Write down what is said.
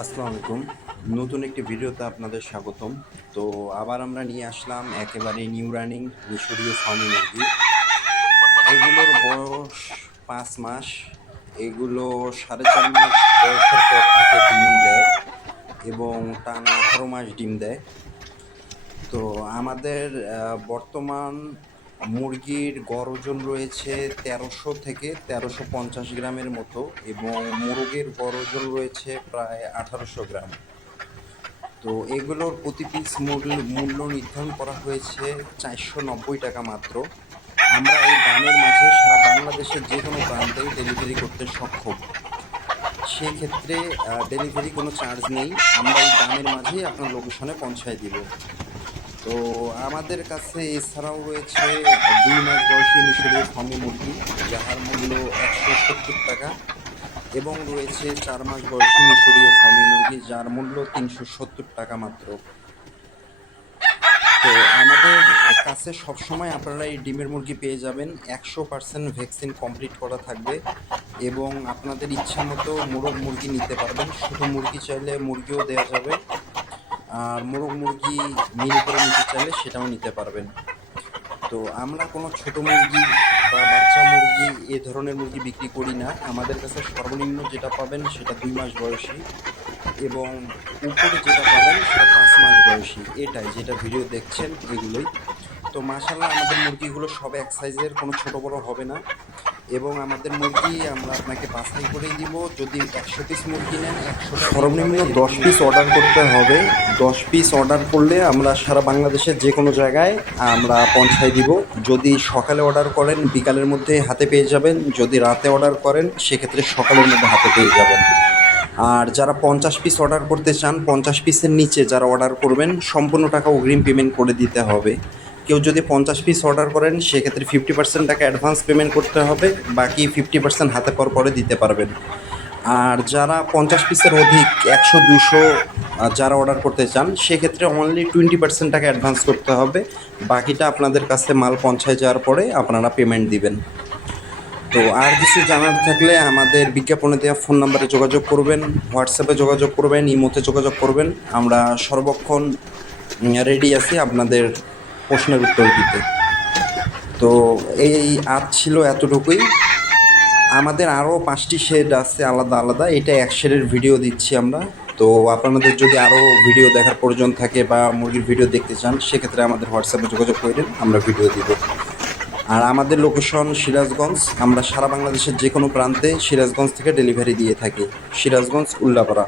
আসসালামু আলাইকুম। নতুন একটি ভিডিওতে আপনাদের স্বাগতম। তো আবার আমরা নিয়ে আসলাম একেবারে নিউ রানিং মিশরীয় ফার্মি মুরগি। এগুলোর বয়স ৫ মাস। এগুলো ৪.৫ মাস বয়সের পর থেকে ডিম দেয় এবং টানা ১৮ মাস ডিম দেয়। তো আমাদের বর্তমান মুরগির গড় ওজন রয়েছে ১৩০০ থেকে ১৩৫০ গ্রামের মতো এবং মোরগের গড় ওজন রয়েছে প্রায় ১৮০০ গ্রাম। তো এগুলোর প্রতি পিস মূল্য নির্ধারণ করা হয়েছে ৪৯০ টাকা মাত্র। আমরা এই দামের মাঝে সারা বাংলাদেশের যে কোনো প্রান্তেই ডেলিভারি করতে সক্ষম। সেক্ষেত্রে ডেলিভারি কোনো চার্জ নেই, আমরা এই দামের মাঝেই আপনার লোকেশনে পৌঁছায় দিব। তো আমাদের কাছে এছাড়াও রয়েছে ২ মাস বয়সী মিশরীয় ফার্মি মুরগি, যাহার মূল্য ১৭০ টাকা, এবং রয়েছে ৪ মাস বয়সী মিশরীয় ফার্মি মুরগি, যার মূল্য ৩৭০ টাকা মাত্র। তো আমাদের কাছে সবসময় আপনারা এই ডিমের মুরগি পেয়ে যাবেন। ১০০% ভ্যাকসিন কমপ্লিট করা থাকবে এবং আপনাদের ইচ্ছা মতো মোরগ মুরগি নিতে পারবেন। শুধু মুরগি চাইলে মুরগিও দেওয়া যাবে, আর মোরগ মুরগি মিনি করে নিতে চাইলে সেটাও নিতে পারবেন। তো আমরা কোনো ছোট মুরগি বা বাচ্চা মুরগি এ ধরনের মুরগি বিক্রি করি না। আমাদের কাছে সর্বনিম্ন যেটা পাবেন সেটা ২ মাস বয়সী এবং উপরে যেটা পাবেন সেটা ৫ মাস বয়সী। এটাই যেটা ভিডিও দেখছেন এগুলোই। তো মাশাআল্লাহ আমাদের মুরগিগুলো সব এক সাইজের, কোনো ছোট বড় হবে না। এবং আমাদের মুরগি আমরা আপনাকে বাছাই করেই দিব। যদি ১০০ পিস মুরগি নেন, ১০০টা সর্বনিম্ন ১০ পিস অর্ডার করতে হবে। ১০ পিস অর্ডার করলে আমরা সারা বাংলাদেশের যে কোনো জায়গায় আমরা পৌঁছায় দিব। যদি সকালে অর্ডার করেন বিকালের মধ্যে হাতে পেয়ে যাবেন, যদি রাতে অর্ডার করেন সেক্ষেত্রে সকালের মধ্যে হাতে পেয়ে যাবেন। আর যারা ৫০ পিস অর্ডার করতে চান, ৫০ পিসের নিচে যারা অর্ডার করবেন সম্পূর্ণ টাকা অগ্রিম পেমেন্ট করে দিতে হবে। কেউ যদি ৫০ পিস অর্ডার করেন সেক্ষেত্রে 50% টাকা অ্যাডভান্স পেমেন্ট করতে হবে, বাকি 50% হাতে পাওয়ার পরে দিতে পারবেন। আর যারা ৫০ পিসের অধিক ১০০-২০০ যারা অর্ডার করতে চান সেক্ষেত্রে অনলি 20% টাকা অ্যাডভান্স করতে হবে, বাকিটা আপনাদের কাছে মাল পৌঁছায় যাওয়ার পরে আপনারা পেমেন্ট দিবেন। তো আর কিছু জানার থাকলে আমাদের বিজ্ঞাপনে দেওয়া ফোন নাম্বারে যোগাযোগ করবেন, হোয়াটসঅ্যাপে যোগাযোগ করবেন, ইমোতে যোগাযোগ করবেন। আমরা সর্বক্ষণ রেডি আছি আপনাদের প্রশ্নের উত্তর দিতে। তো এই আজ ছিল এতটুকুই। আমাদের আরও 5টি শেড আছে আলাদা আলাদা, এটা এক শেডের ভিডিও দিচ্ছি আমরা। তো আপনাদের যদি আরও ভিডিও দেখার প্রয়োজন থাকে বা মুরগির ভিডিও দেখতে চান সেক্ষেত্রে আমাদের হোয়াটসঅ্যাপে যোগাযোগ করেন, আমরা ভিডিও দিব। আর আমাদের লোকেশন সিরাজগঞ্জ। আমরা সারা বাংলাদেশের যে কোনো প্রান্তে সিরাজগঞ্জ থেকে ডেলিভারি দিয়ে থাকি। সিরাজগঞ্জ, উল্লাপাড়া।